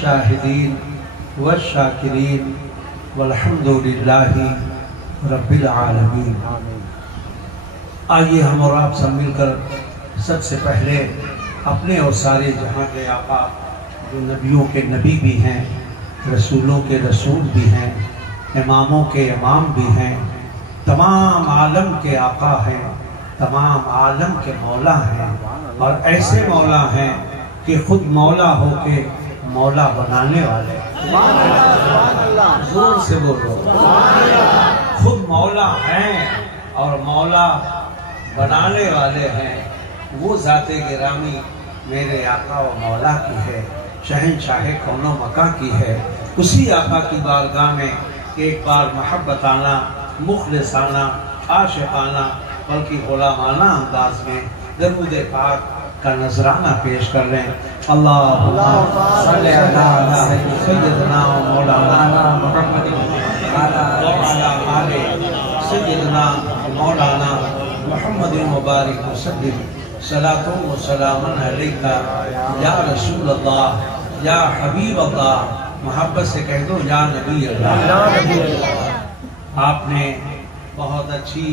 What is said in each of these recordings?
वश्शाहिदीन वश्शाकिरीन वल्हम्दुलिल्लाहि रब्बिल आलमीन। आइए हम और आप सब मिलकर सबसे पहले अपने और सारे जहां के आका जो नबियों के नबी भी हैं, रसूलों के रसूल भी हैं, इमामों के इमाम भी हैं, तमाम आलम के आका हैं, तमाम आलम के मौला हैं और ऐसे मौला हैं कि खुद मौला होके मौला बनाने वाले। जोर से बोलो, खुद मौला हैं और मौला बनाने वाले हैं। वो ज़ाते गिरामी मेरे आका व मौला की है, शहंशाह कौनो मका की है। उसी आका की बारगाह में एक बार मोहब्बत आना, मुखलिसाना, आशिकाना बल्कि गुलामाना अंदाज में दरूद पाक का नजराना पेश कर लें। अल्लाहुम्मा सल्ली अला सय्यिदना मौलाना मुहम्मद व अला आलि सय्यिदना मौलाना मुहम्मद मुबारक वसल्लम। सलातो व सलामन अलैका या रसूल अल्लाह या हबीब अल्लाह। मोहब्बत से कह दो या नबी अल्लाह। आपने बहुत अच्छी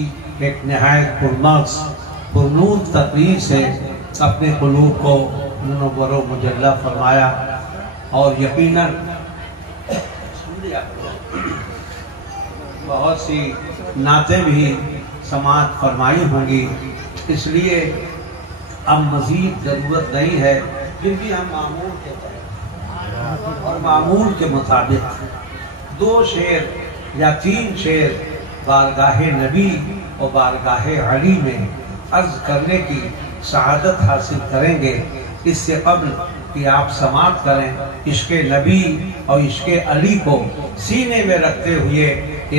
एक निहायत पुरमक्स पुरनूर तकरीर से अपने कुलूब को मुनव्वर व मुजल्ला फरमाया और यकीनन बहुत सी नातें भी समाअत फरमाई होंगी। इसलिए अब मजीद ज़रूरत नहीं है, क्योंकि हम मामूल के तहत और मामूल के मुताबिक 2 शेर या 3 शेर बारगाहे नबी और बारगाहे अली में अर्ज करने की शहादत हासिल करेंगे। इससे कब्ल कि आप समाप्त करें, इश्क़े नबी और इश्क़े अली को सीने में रखते हुए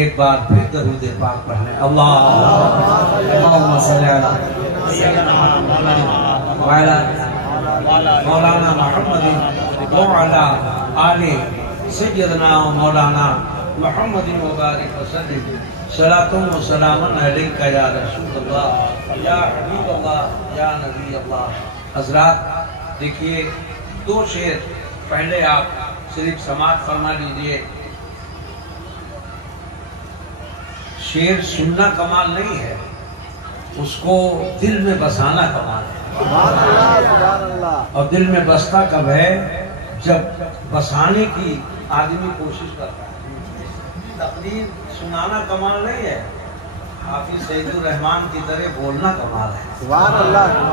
एक बार फिर दरूद पाक पढ़ लें। अल्लाहुम्मा सल्ली अला मौलाना मुहम्मद व अला आलि सय्यिदना मौलाना मुहम्मद मुबारक वसल्लम। सलातो व सलामन अलैका या रसूल अल्लाह या हबीब अल्लाह या नबी अल्लाह। हज़रात देखिए, 2 शेर पहले आप सिर्फ समाअत फरमा लीजिए। शेर सुनना कमाल नहीं है, उसको दिल में बसाना कमाल है। और दिल में बसता कब है? जब बसाने की आदमी कोशिश करता है। तकरीर सुनाना कमाल नहीं है, हाफिज सईदुर रहमान की तरह बोलना कमाल है।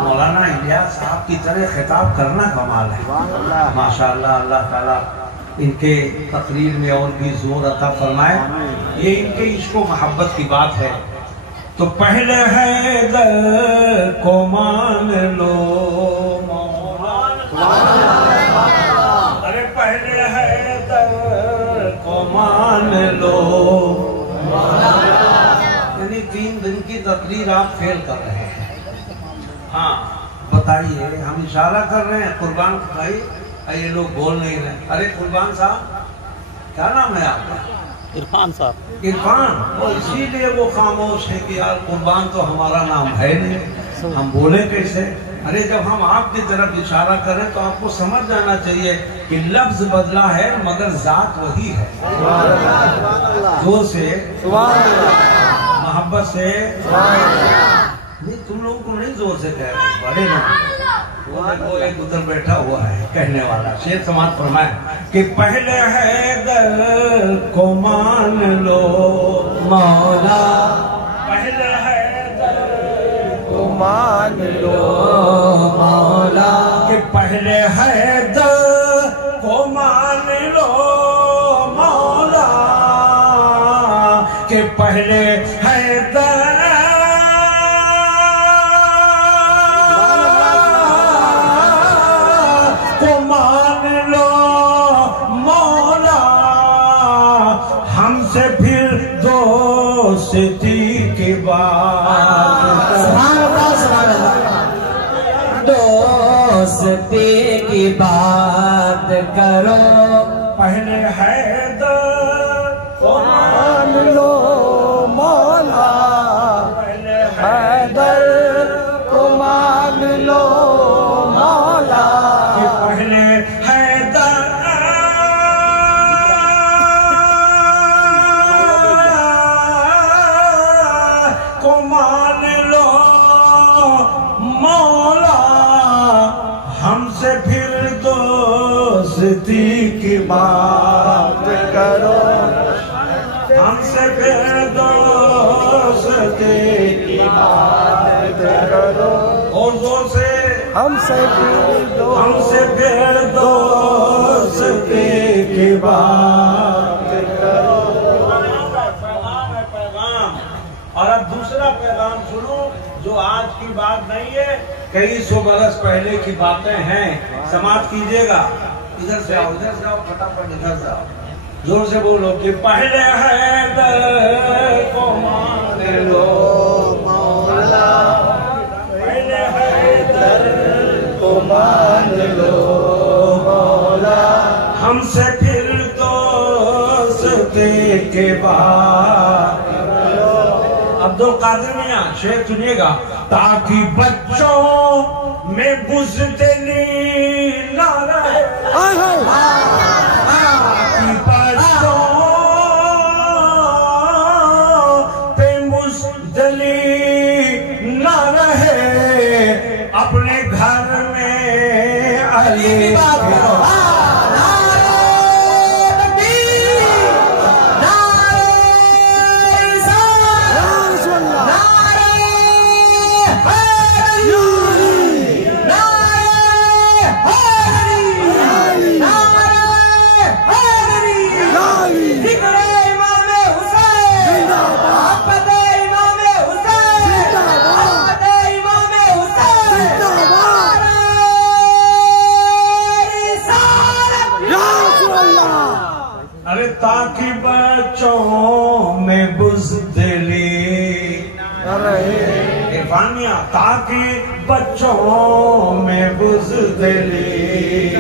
मौलाना इलियास साहब की तरह खिताब करना कमाल है। माशाअल्लाह, अल्लाह ताला इनके तकरीर में और भी जोर अता फरमाए। ये इनके इश्क व मोहब्बत की बात है। तो पहले हैदर को मान लो मौला, अरे पहले हैदर को मान लो मौला। यानी 3 दिन की तकरीर आप फेल कर रहे हैं। हाँ बताइए, हम इशारा कर रहे हैं कुर्बान भाई, ये लोग बोल नहीं रहे। अरे कुर्बान साहब, क्या नाम है आपका? इरफान साहब। इरफान। और इसीलिए वो खामोश है कि यार कुर्बान तो हमारा नाम है नहीं, हम बोले कैसे? अरे जब हम आपकी तरफ इशारा करें तो आपको समझ जाना चाहिए कि लफ्ज बदला है मगर जात वही है। जोर से मोहब्बत से नहीं, तुम लोगों को नहीं जोर से कह रहे, बड़े ना वो एक उधर बैठा हुआ है कहने वाला। शेर समाप्त फरमाए कि पहले हैदर को मान लो मौला, पहले हैदर को मान लो मौला, कि पहले हैदर को मान लो मौला, कि पहले हैदर दोस्ती की बात, दोस्ती की बात करो, पहले हैदर को मान लो मौला, पहले हैदर को मान लो मौला, पहले हैदर दोस्ती की बात करो, हमसे फिर दोस्ती की बात करो, और जोर से हमसे फिर दोस्ती की बात करो। पैगाम। और अब दूसरा पैगाम सुनो, जो आज की बात नहीं है, कई सौ बरस पहले की बातें हैं। समाप्त कीजिएगा। इधर से आओ, फटाफट इधर से आओ, जोर से बोलो कि पहले हैदर को मान लो मौला, पहले हैदर को मान लो मौला, हमसे फिर दोस्ती के बाद। अब दो कादिर मियां शेर सुनिएगा। ताकि बच्चों में बुज़दिली ना रहे, ताकि बच्चों पे बुज़दिली ना रहे, अपने घर में अली ताकि बच्चों में बुज़दिली न रहे, इरफानिया, ताकि बच्चों में बुज़दिली न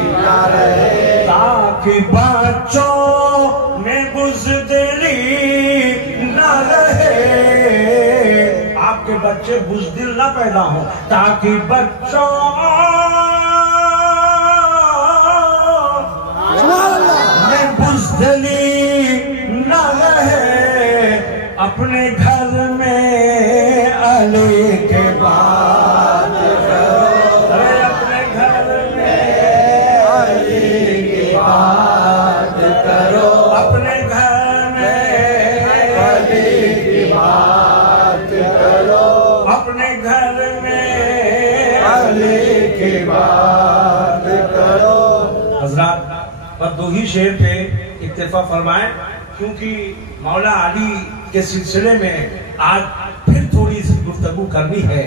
रहे, ताकि बच्चों में बुज़दिली न रहे, आपके बच्चे बुज़दिल न पैदा हो, ताकि बच्चों में बुज़दिली न रहे, अपने घर में अली के बात करो, अपने घर में अली की बात करो, अपने घर में अली की बात करो, अपने घर में अली की बात करो। हज़रात, पर दो ही शेर पे इत्तेफा फरमाएं, क्योंकि मौला अली के सिलसिले में आज फिर थोड़ी सी गुफ्तगू करनी है,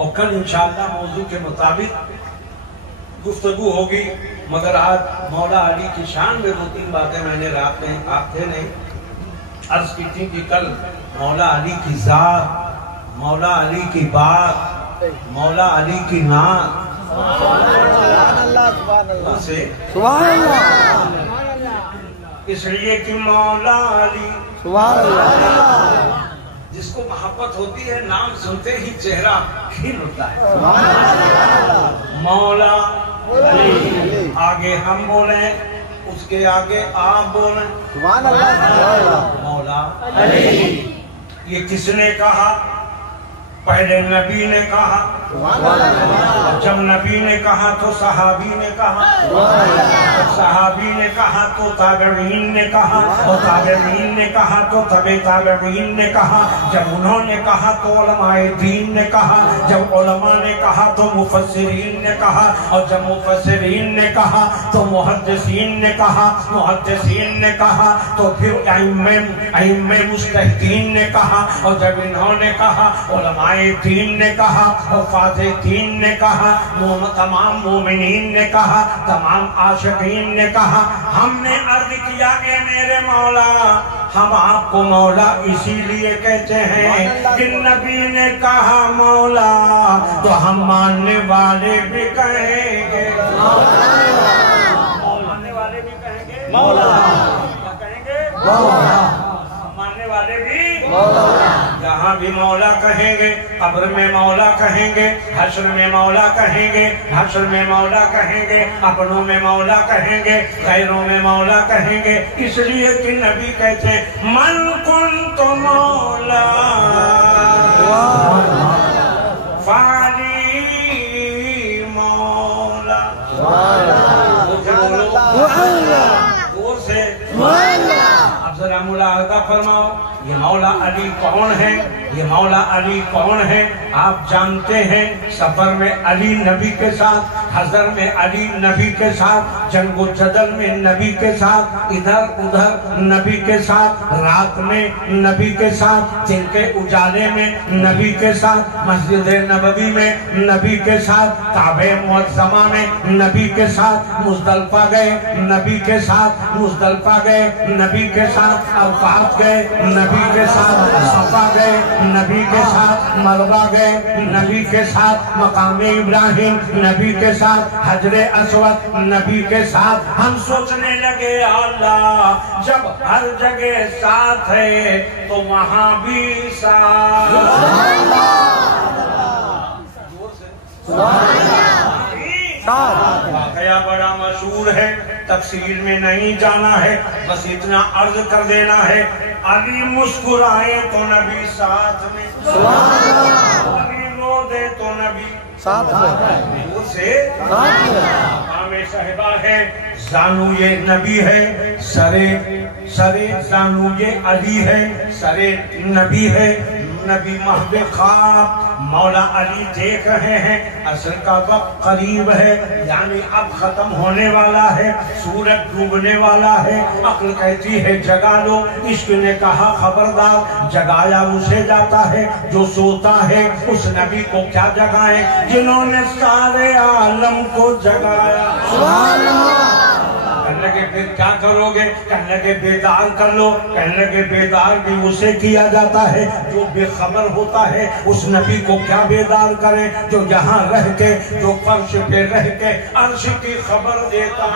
और कल इंशाअल्लाह मौजू के मुताबिक गुफ्तगू होगी। मगर आज मौला अली की शान में दो तीन बातें मैंने रात में आपके नहीं अर्ज की थी कि कल मौला अली की जात, मौला अली की बात, मौला अली की नात से, इसलिए कि मौला अली जिसको मोहब्बत होती है, नाम सुनते ही चेहरा खिल उठता है। मौला अली, आगे हम बोले, उसके आगे आप बोले, मौला अली। ये किसने कहा? पहले नबी ने कहा, जब नबी ने कहा तो सहाबी ने कहा, सहाबी ने कहा तो ताबईन ने कहा, और ताबईन ने कहा तो तबे ताबईन ने कहा, जब उन्होंने कहा तो उलमाए दीन ने कहा, जब उलमा ने कहा तो मुफस्सिरीन ने कहा, और जब मुफस्सिरीन ने कहा तो मुहद्दिसीन ने कहा, मुहद्दिसीन ने कहा तो फिर अइम्मे मुज्तहिदीन ने कहा, और जब इन्होंने कहा उलमाए दीन ने कहा, और फाज़िदीन ने कहा, तमाम मोमिनीन ने कहा, तमाम आशिकीन ने कहा। हमने अर्ज किया कि मेरे मौला, हम आपको मौला इसीलिए कहते हैं कि नबी ने कहा मौला, तो हम मानने वाले भी कहेंगे मानने वाले भी कहेंगे मौला, क्या कहेंगे मौला, मानने वाले भी मौला। जहाँ भी मौला कहेंगे, कब्र में मौला कहेंगे, हश्र में मौला कहेंगे, हश्र में मौला कहेंगे, अपनों में मौला कहेंगे, गैरों में मौला कहेंगे, इसलिए कि नबी कहते हैं मन कुन्तु मौला फाली मौला। जोर से। अब जरा मुलाहजा फरमाओ, ये मौला अली कौन है? ये मौला अली कौन है? आप जानते हैं सफर में अली नबी के साथ, हजर में अली नबी के साथ, जंगो जदल में नबी के साथ, इधर उधर नबी के साथ, रात में नबी के साथ, दिन के उजाले में नबी के साथ, मस्जिद नबवी में नबी के साथ, काबे मुअज्जमा में नबी के साथ, मुजदलफा गए नबी के साथ, मुजदलफा गए नबी के साथ, अरफात गए नबी के साथ, सफा गए नबी के साथ, मरवा गए नबी के साथ, मकाम इब्राहिम नबी के साथ, हजरे अस्वद नबी के साथ। हम सोचने लगे अल्लाह जब हर जगह साथ है तो वहाँ भी साथ। वाकया बड़ा मशहूर है, तफसीर में नहीं जाना है, बस इतना अर्ज कर देना है। अली मुस्कुराए तो नबी साथ में, अली रो दे तो नबी साथ में, से आमे साहिबा है, जानू ये नबी है, सरे सरे जानू ये अली है, सरे नबी है, नबी महबे ख्वाब मौला अली देख रहे हैं। असर का वक्त करीब है, यानी अब खत्म होने वाला है, सूरज डूबने वाला है। अक्ल कहती है जगा लो, इश्क ने कहा खबरदार, जगाया उसे जाता है जो सोता है। उस नबी को क्या जगाए जिन्होंने सारे आलम को जगाया। कहने लगे फिर क्या करोगे? कहने लगे बेदार कर लो। कहने लगे बेदार भी उसे किया जाता है जो बेखबर होता है। उस नबी को क्या बेदार करें जो यहाँ रह के, जो फर्श पे रह के अर्श की खबर देता।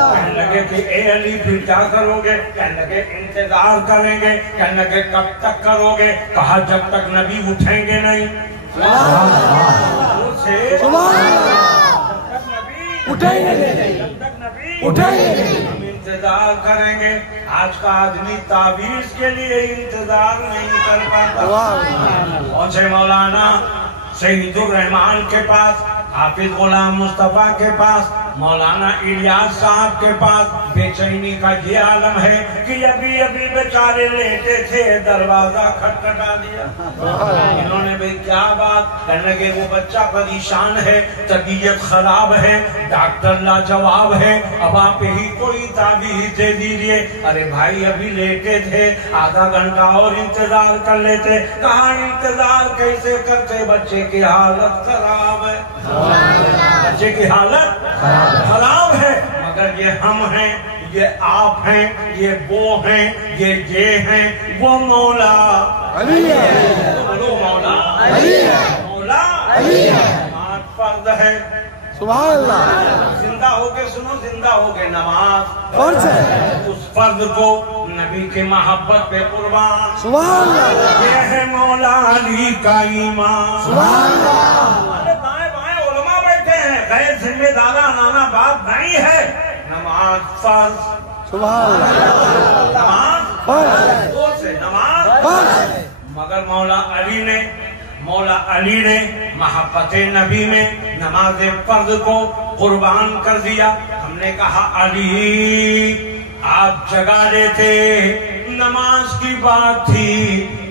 कहने लगे कि ए अली फिर क्या करोगे? कहने लगे इंतजार करेंगे। कहने लगे कब तक करोगे? कहा जब तक नबी उठेंगे नहीं। उठेंगे हम इंतजार करेंगे। आज का आदमी ताबीज के लिए इंतजार नहीं कर पाता। पहुंचे मौलाना शहीदुर रहमान के पास, हाफिज गुलाम मुस्तफा के पास, मौलाना इलियास साहब के पास। बेचैनी का ये आलम है कि अभी अभी बेचारे लेटे थे, दरवाजा खटखटा दिया। इन्होंने भाई क्या बात? कहने लगे वो बच्चा परेशान है, तबीयत खराब है, डॉक्टर लाजवाब है, अब आप ही कोई ताबीज दे दीजिए। अरे भाई अभी लेटे थे, आधा घंटा और इंतजार कर लेते। कहा इंतजार कैसे करते? बच्चे की हालत खराब है, बच्चे की हालत खराब है। मगर ये हम हैं, ये आप हैं, ये वो हैं, ये हैं, वो मौला अली है। बोलो मौला अली है, मौला अली है। नमाज फर्ज है, सुभान अल्लाह। जिंदा होके सुनो, जिंदा होके नमाज फर्ज है। उस फर्ज को नबी की मोहब्बत पे कुर्बान, सुभान अल्लाह। ये है मौला अली का ईमान, सुभान अल्लाह। गैर जिम्मेदारा नाना बाप नहीं है। नमाज फर्ज, सुभान अल्लाह। नमाज फर्ज से नमाज फर्ज। मगर मौला अली ने मोहब्बत नबी में नमाज फर्ज को कुर्बान कर दिया। हमने कहा अली आप जगा देते, नमाज की बात थी।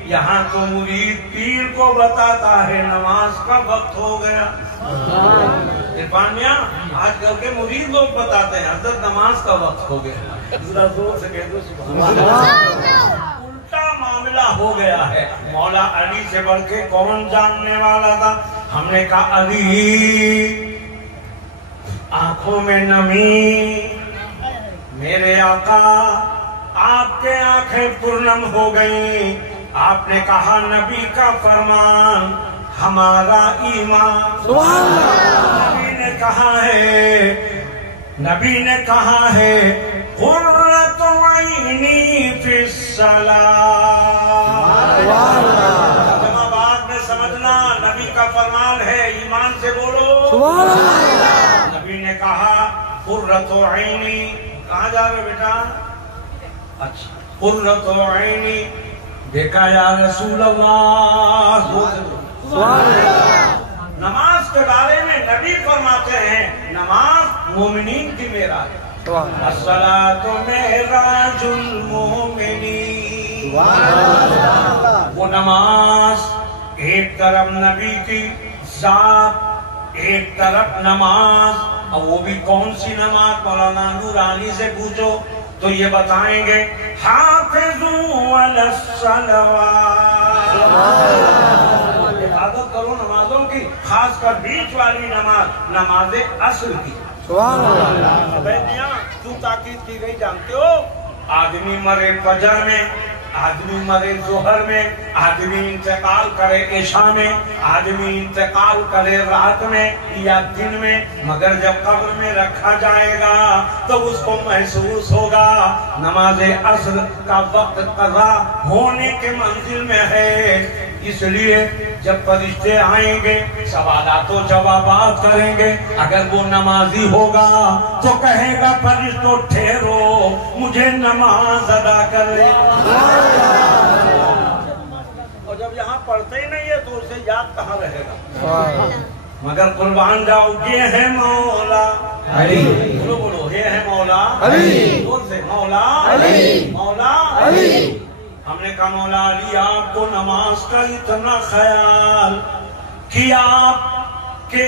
यहाँ तो मुरीद पीर को बताता है नमाज का वक्त हो गया। इरफान मियां आजकल के मुरीद लोग बताते हैं हजरत नमाज का वक्त हो गया। जोर से कह दो सुभान अल्लाह। उल्टा मामला हो गया है। मौला अली से बढ़ के कौन जानने वाला था? हमने कहा अली आंखों में नमी, मेरे आका आपके आंखें पूर्णम हो गई। आपने कहा नबी का फरमान हमारा ईमान, नबी ने कहा है, नबी ने कहा है कुर्रतु ऐनी फिस्सलाह। बाद में समझना नबी का फरमान है, ईमान से बोलो। नबी ने कहा कुर्रतु ऐनी। कहाँ जा रहे बेटा? अच्छा, कुर्रतु ऐनी देखा या रसूल अल्लाह। नमाज के बारे में नबी फरमाते हैं नमाज मोमिनीन की मेराज है। अस्सलातु मेराजुल मोमिनीन। वो नमाज एक तरफ नबी की जात, एक तरफ नमाज, और वो भी कौन सी नमाज? मौलाना नूरानी से पूछो तो ये बताएंगे हाफिजू अलस सलवात। इबादत करो नमाजों की, खासकर बीच वाली नमाज, नमाज असर की। क्यों ताकीद की गई जानते हो? आदमी मरे फजर में, आदमी मरे जोहर में, आदमी इंतकाल करे इशा में, आदमी इंतकाल करे रात में या दिन में, मगर जब कब्र में रखा जाएगा तो उसको महसूस होगा नमाज असर का वक्त कज़ा होने के मंजिल में है। इसलिए जब फरिश्ते आएंगे सवालातो जवाबात करेंगे, अगर वो नमाजी होगा तो कहेगा फरिश्तों ठहरो, मुझे नमाज अदा कर ले। और जब यहाँ पढ़ते ही नहीं है तो उसे याद कहाँ रहेगा? मगर कुर्बान जाओ, ये है मौला अली। बोलो बोलो, ये है मौला अली। जोर से मौला अली, मौला अली। हमने कहा मौला अली आपको नमाज का इतना ख्याल कि आपके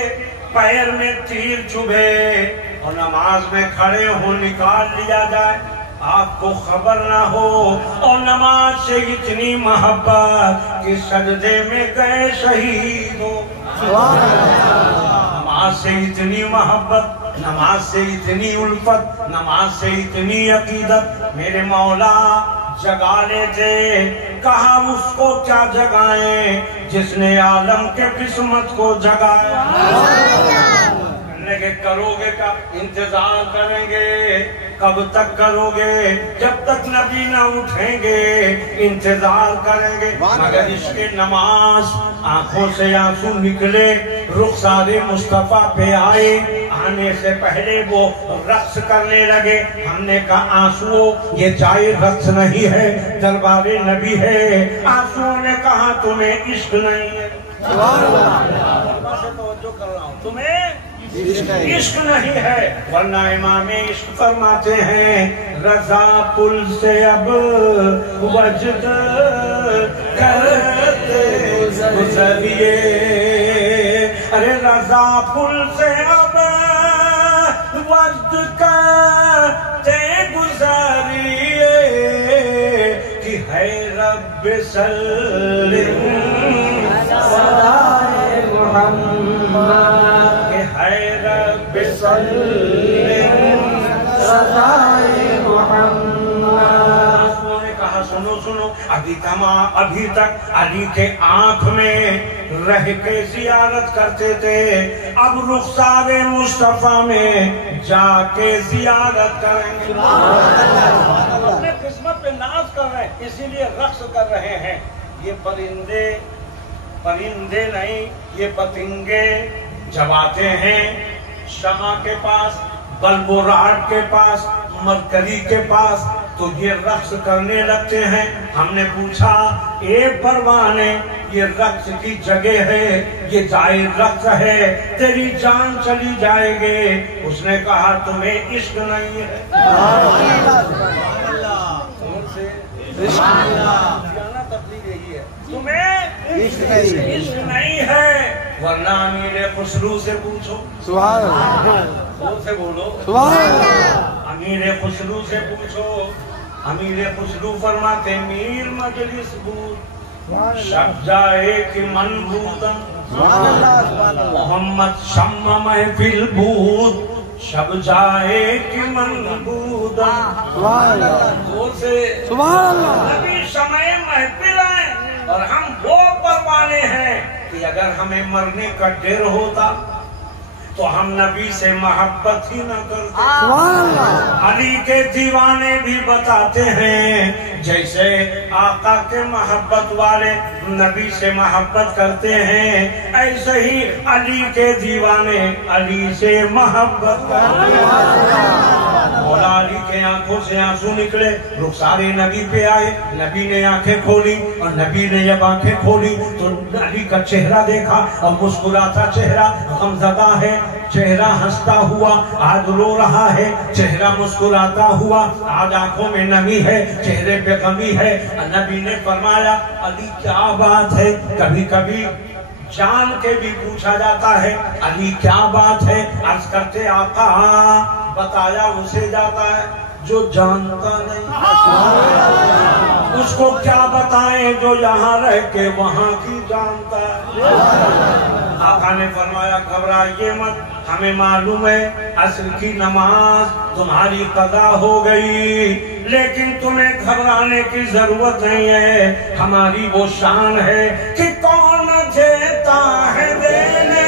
पैर में तीर चुभे और नमाज में खड़े हो निकाल लिया जाए, आपको खबर ना हो, और नमाज से इतनी मोहब्बत कि सजदे में गए शहीद हो। नमाज से इतनी मोहब्बत, नमाज से इतनी उल्फत, नमाज से इतनी अकीदत मेरे मौला जगा लेते। कहा उसको क्या जगाएं जिसने आलम के किस्मत को जगाया। के करोगे का इंतजार करेंगे, कब तक करोगे? जब तक नबी ना उठेंगे इंतजार करेंगे। मगर इसके नमाज आंखों से आंसू निकले, रुखसारे मुस्तफा पे आए, आने से पहले वो रक्स करने लगे। हमने कहा आंसुओं ये जाए रक्स नहीं है, दरबारे नबी है। आंसुओं ने कहा तुम्हें इश्क नहीं है। तवज्जो कर रहा हूँ, तुम्हें इश्क नहीं है, वरना इमाम इश्क फरमाते हैं रजा पुल से अब वजद करते गुजरिए। अरे रजा पुल से अब वजद करते गुजरिए कि है रब सल्लिम सदाए मुहम्मद, उन्होंने कहा सुनो सुनो, अभी तक अली के आंख में रह के जियारत करते थे, अब रुखसारे मुस्तफा में जाके जियारत करेंगे। अपने किस्मत पे नाज कर रहे हैं, इसीलिए रक्स कर रहे हैं। ये परिंदे परिंदे नहीं, ये पतंगे जब आते हैं शमा के पास, बल्बोराट के पास, मरकरी के पास, तो ये रक्स करने लगते हैं। हमने पूछा ए परवाने, ये रक्स की जगह है, ये जाए रक्स है, तेरी जान चली जाएगी। उसने कहा तुम्हें इश्क नहीं है। तकलीफ यही है, तुम्हें इश्क नहीं है, वरना अमीर खुसरू से पूछो। सुभान अल्लाह से बोलो, सुभान अल्लाह। अमीर खुसरू से पूछो, अमीर खुसरू फरमाते मीर मजलिस बूद शब जाए कि मन बूदम, मोहम्मद शम्मा महफिल बूद शब जाए कि मन बूदम। सुभान अल्लाह। नबी समय महफिल आए और हम वो परवाने हैं कि अगर हमें मरने का डर होता तो हम नबी से मोहब्बत ही न करते। अली के दीवाने भी बताते हैं जैसे आका के मोहब्बत वाले नबी से मोहब्बत करते हैं, ऐसे ही अली के दीवाने अली से मोहब्बत करते हैं। मौला अली के यहाँ आंखों से आंसू निकले। लोग सारे नबी पे आए, नबी ने आंखें खोली और नबी ने जब आंखें खोली तो अली का चेहरा देखा और मुस्कुराता चेहरा, गमज़दा है चेहरा, हंसता हुआ, आज रो रहा है चेहरा, मुस्कुराता हुआ, आज आंखों में नमी है, चेहरे पे कमी है। नबी ने फरमाया अली क्या बात है? कभी कभी जान के भी पूछा जाता है अली क्या बात है? अर्ज करते आका बताया उसे जाता है जो जानता नहीं, उसको क्या बताएं जो यहाँ रह के वहाँ की जानता है। आका ने फरमाया घबराइए मत, हमें मालूम है असर की नमाज तुम्हारी कदा हो गई, लेकिन तुम्हें घबराने की जरूरत नहीं है। हमारी वो शान है कि कौन देता है देने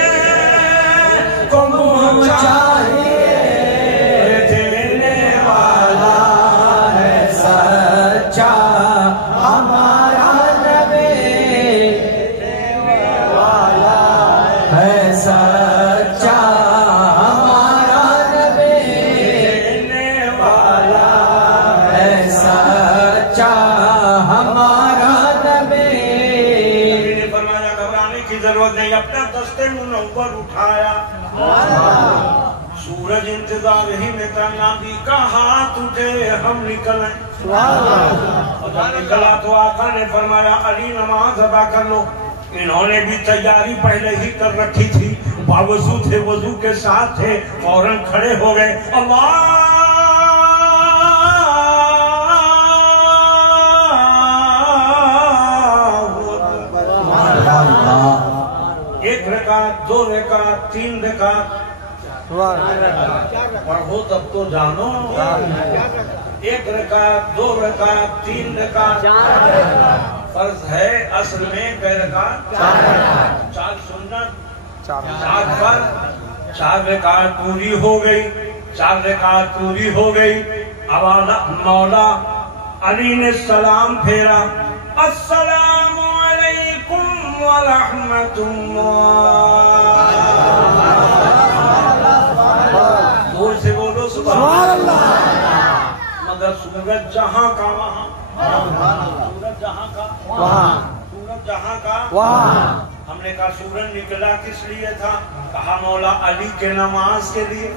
को मुँह चाहिए, देने वाला है सच्चा हमारा नबी, देने वाला है सच्चा हमारा नबी, देने वाला है सच्चा हमारा नबी। जरूरत नहीं, अपना दस्ते मुनव्वर उठाया, सूरज इंतजार ही में करना भी कहा तुझे हम निकलें। और जब निकला तो आका ने फरमाया अली नमाज अदा कर लो। इन्होंने भी तैयारी पहले ही कर रखी थी, बावजू थे, वजू के साथ थे, फौरन खड़े हो गए। अल्लाह एक रकात, दो रकात, तीन रकात पढ़ो तब तो जानो। एक रकात, दो रकात, तीन रकात, फर्ज है असल में कै रकात? चार सुन्नत, चार फर्ज, चार रकात पूरी हो गई, चार रकात पूरी हो गई। अब मौला अली ने सलाम फेरा, अस्सलामु अलैकुम व रहमतुल्लाह। जोर से बोलो सुभान अल्लाह। मगर सूरज जहाँ का वहाँ, सूरज जहाँ का वहाँ, सूरज जहाँ का वहाँ। हमने कहा सूरज निकला किस लिए था? कहा मौला अली के नमाज के लिए।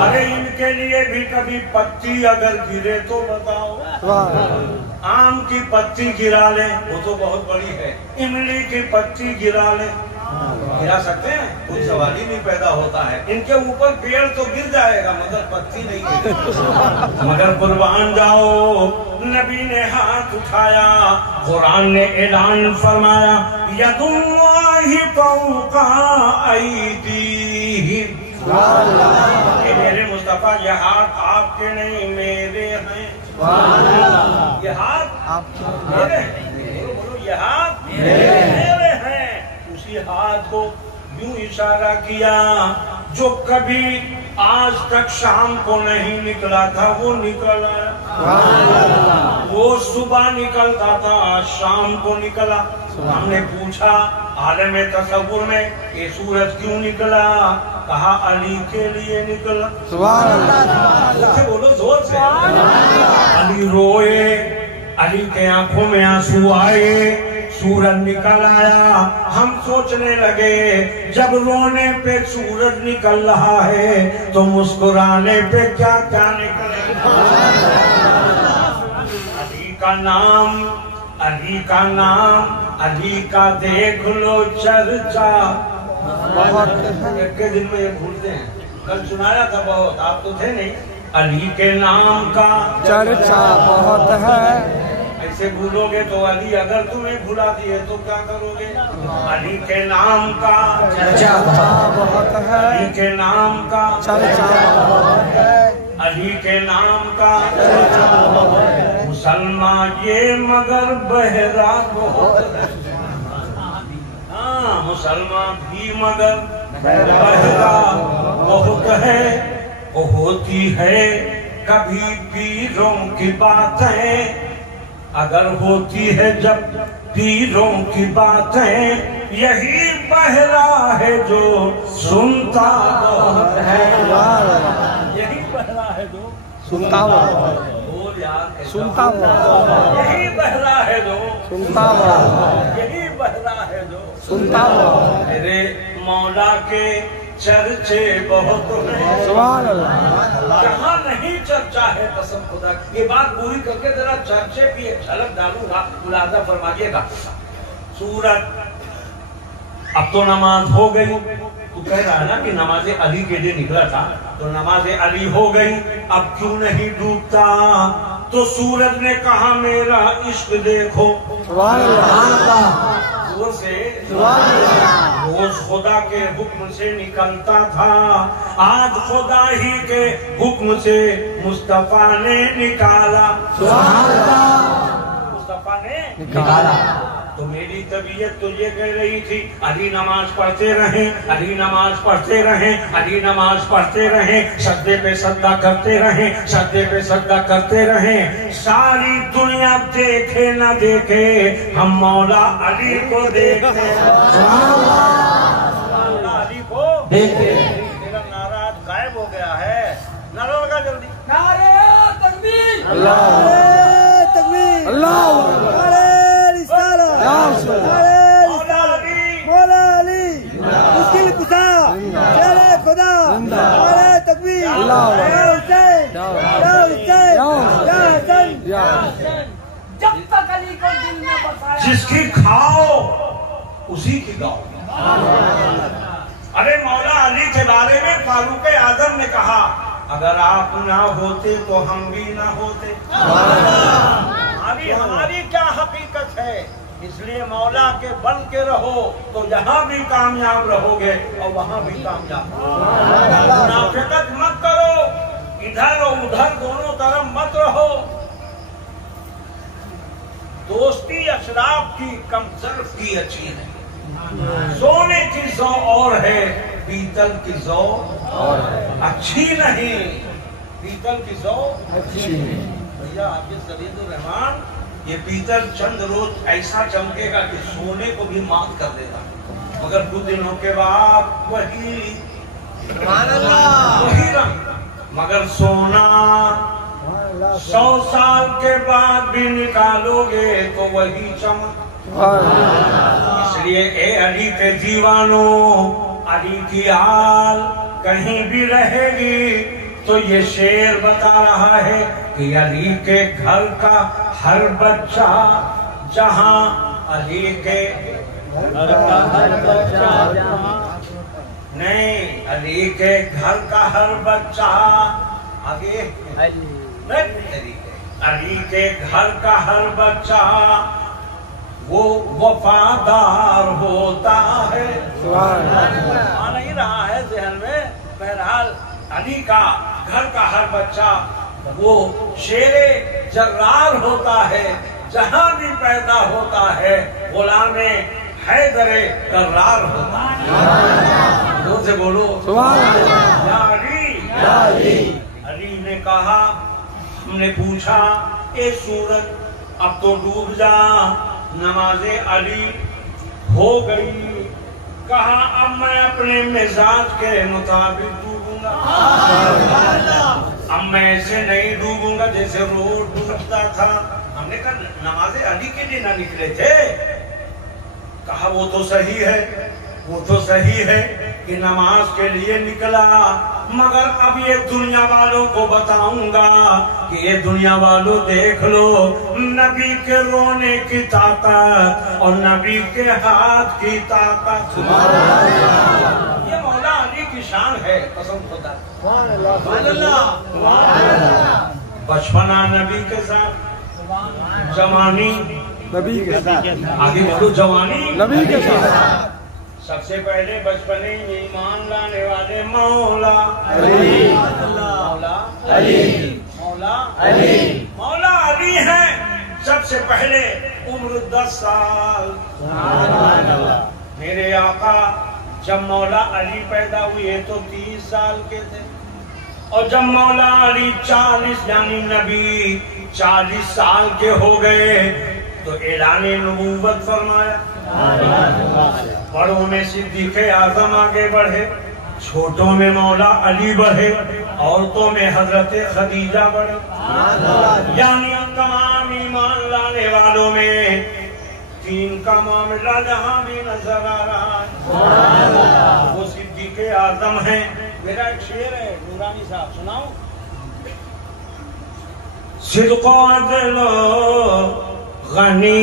अरे इनके लिए भी कभी पत्ती अगर गिरे तो बताओ। आम की पत्ती गिरा ले वो तो बहुत बड़ी है, इमली की पत्ती गिरा ले, गिरा सकते हैं? कोई सवाल ही नहीं पैदा होता है। इनके ऊपर पेड़ तो गिर जाएगा मगर पत्ती नहीं गिरेगी। मगर कुर्बान जाओ, नबी ने हाथ उठाया, कुरान ने ऐलान फरमाया यदुल्लाहि फौका ऐदीहिम। मेरे मुस्तफा ये हाथ आपके नहीं मेरे हैं। ये हाथ मेरे, ये हाथ मेरे हैं। उसी हाथ को यूं इशारा किया जो कभी आज तक शाम को नहीं निकला था वो निकल आया। वो सुबह निकलता था आज शाम को निकला। हमने पूछा आलम तसव्वुर में ये सूरज क्यों निकला? कहा अली के लिए निकला। सुभान अल्लाह, बोलो जोर से। अली रोए, अली के आंखों में आंसू आए, सूरज निकल आया। हम सोचने लगे जब रोने पे सूरज निकल रहा है तो मुस्कुराने पे क्या क्या निकलेगा। अली का नाम, अली का नाम, अली का देख लो चर्चा। बहुत एक दिन में ये भूलते हैं, कल सुनाया था बहुत, आप तो थे नहीं। अली के नाम का चर्चा बहुत है। ऐसे भूलोगे तो अली अगर तुम्हें भुला दिए तो क्या करोगे? अली के नाम का चर्चा बहुत है, अली के नाम का चर्चा बहुत है, अली के नाम का चर्चा बहुत है। मुसलमान ये मगर बहरा बहुत है। हाँ मुसलमान भी मगर बहरा बहुत है। वो होती है कभी पीरों की बातें, अगर होती है जब पीरों की बातें, यही बहरा है जो सुनता बहुत है। यही बहरा है जो सुनता हुआ, बोल यार, सुनता हुआ, यही बहरा है जो सुनता हुआ, यही बहरा है जो सुनता हुआ। मेरे मौला के चर्चे बहुत हैं, सुभान अल्लाह। जहाँ नहीं चर्चा है कसम खुदा की। ये बात पूरी करके जरा चर्चे की एक झलक डालूंगा, मुलाजा फरमाइएगा। सूरत अब तो नमाज हो गई, तू कह रहा है ना कि नमाज अली के लिए निकला था, तो नमाज अली हो गई, अब क्यों नहीं डूबता? तो सूरज ने कहा मेरा इश्क देखो, सुभान अल्लाह, वो से सुभान अल्लाह। रोज खुदा के हुक्म से निकलता था, आज खुदा ही के हुक्म से मुस्तफा ने निकाला, सुभान अल्लाह, मुस्तफा ने निकाला। तो मेरी तबीयत तो ये कह रही थी अली नमाज पढ़ते रहे, अली नमाज पढ़ते रहे, अली नमाज पढ़ते रहे, सजदे पे सजदा करते रहे, सजदे पे सजदा करते रहे। सारी दुनिया देखे न देखे, हम मौला अली को देखते हैं, मौला अली को देखते हैं। तेरा नारा गायब हो गया है, नारा लगा जल्दी, नारे तकबीर, अल्लाह तकबीर, अल्लाह मौला अली, मुश्किल कुशा, शेरे खुदा, नारे तकबीर, या हुसैन, या हुसैन, या हसन, जब तक अली को दिल में बसाया, जिसकी खाओ उसी की गाओ। अरे मौला अली के बारे में फारूक आजम ने कहा अगर आप ना होते तो हम भी ना होते। हमारी क्या हकीकत है, इसलिए मौला के बन के रहो तो यहाँ भी कामयाब रहोगे और वहाँ भी कामयाब रहोगे। मुनाफिकत मत करो, इधर और उधर दोनों तरफ मत रहो। दोस्ती अशराफ की कम ज़र्फ की अच्छी है, सोने की ज़ौ और है, पीतल की ज़ौ और अच्छी नहीं, पीतल की ज़ौ अच्छी नहीं। भैया आपके सलीदुर रहमान, ये पीतल चंद रोज ऐसा चमकेगा कि सोने को भी मात कर देगा, मगर कुछ दिनों के बाद वही रंग, मगर सोना 100 साल के बाद भी निकालोगे तो वही चमक। इसलिए ए अली के दीवानों, अली की आल कहीं भी रहेगी तो ये शेर बता रहा है कि अली के घर का हर बच्चा, जहां अली के घर का हर बच्चा, नहीं अली के घर का हर बच्चा, आगे अली के घर का हर बच्चा वो वफादार होता है। आ नहीं रहा है जहन में, बहरहाल अली का घर का हर बच्चा वो शेरे जर्रार होता है, जहां भी पैदा होता है गुलामे हैदरे कर्रार होता है। जोर से बोलो या अली। अली ने कहा, हमने पूछा ए सूरज अब तो डूब जा, नमाजे अली हो गई। कहा अब मैं अपने मिजाज के मुताबिक डूबूंगा, अब मैं ऐसे नहीं डूबूंगा जैसे रोज डूबता था। हमने कहा नमाजे अली के लिए ना निकले थे। कहा वो तो सही है, वो तो सही है कि नमाज के लिए निकला, मगर अब ये दुनिया वालों को बताऊंगा कि ये दुनिया वालों देख लो, नबी के रोने की ताकत और नबी के हाथ की ताकत। ये मौला अली की शान है, कसम खुदा। बचपना नबी के साथ, जवानी नबी के साथ, आगे बोलो जवानी नबी के साथ। सबसे पहले बचपने में ईमान लाने वाले मौला अली, मौला अली, मौला अली, मौला अली है। सबसे पहले उम्र 10 साल। मेरे आका जब मौला अली पैदा हुए तो 30 साल के थे, और जब मौला अली 40 यानी नबी 40 साल के हो गए तो ऐलाने नबूवत फरमाया। बड़ों में सिद्दीक़ आज़म आगे बढ़े, छोटों में मौला अली बढ़े। औरतों में हजरत खदीजा बड़ी, यानी तमाम ईमान लाने वालों में 3 का मामला जहां भी नजर आ रहा है वो सिद्दीक़ आज़म है। मेरा एक शेर है नूरानी साहब, सुनाओ। सिद्क़ो अदलो गनी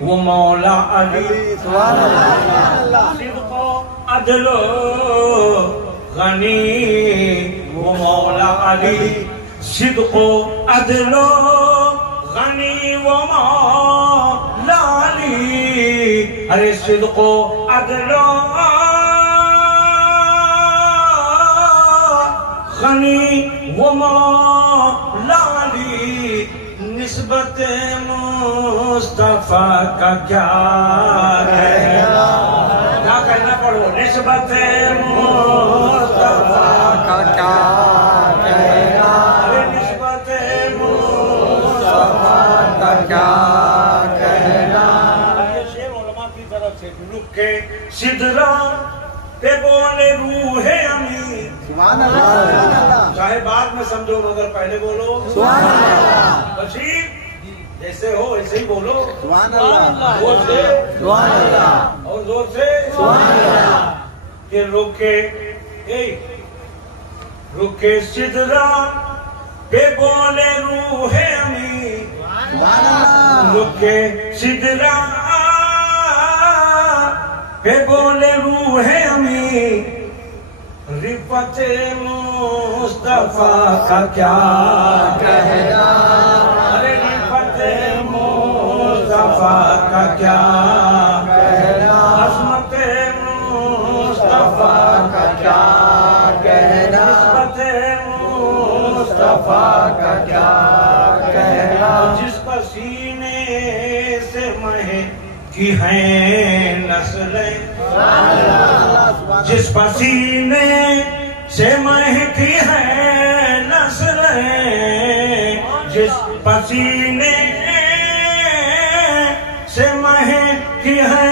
वो मौला अली, सिद्क़ो अदलो गनी वो मौला अली, सिद्क़ो अदलो गनी वो मौला अली। अरे सिद्क़ो अदलो गनी वो मौला अली, निस्बत मुस्तफा का क्या कहना, क्या कहना पड़ो, निस्बत मुस्तफा का क्या कहना, अरे निस्बत मुस्तफा का क्या कहना। ये शेर उलमा की तरफ से रुक के सिदरा पे बोले रूहे अमी, चाहे बाद में समझो मगर पहले बोलो बशीर, जैसे हो ऐसे ही बोलो जोर से और जोर से कि रुके सिदरा पे बोले रूहे अमी, रुके सिदरा पे बोले रूहे अमी, रिफ़त मुस्तफा का क्या कहना, अरे रिफ़त मुस्तफा का क्या कहना, अज़मत मुस्तफा का क्या कहना, निस्बत मुस्तफा का क्या कहना। जिस पसीने से महकी हैं नस्लें, जिस पसीने से महकी है नस्लें, जिस पसीने से महकी है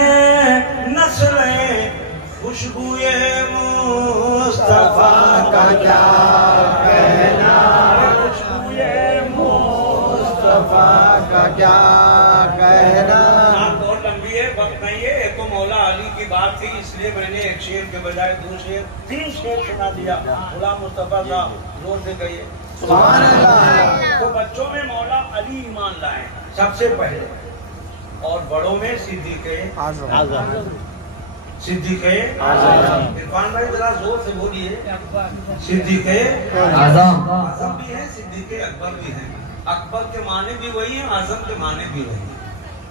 नस्लें, खुशबुए मुस्तफा का क्या कहना, खुशबुए मुस्तफा का क्या कहना। बहुत लंबी है, वक्त नहीं है। एक तो मौला अली की बात थी इसलिए मैंने एक शेर के बजाय 2 शेर 3 शेर सुना दिया। गुलाम मुस्तफा का जोर से कहिए सुभान अल्लाह। तो बच्चों में मौला अली ईमान लाए सबसे पहले, और बड़ों में सिद्दीक़ आज़म। सिद्दीक़ आज़म, इरफान भाई जरा जोर से बोलिए। सिद्दीक़ आज़म भी है, सिद्दीक़ अकबर भी है। अकबर के माने भी वही है, आज़म के माने भी वही है।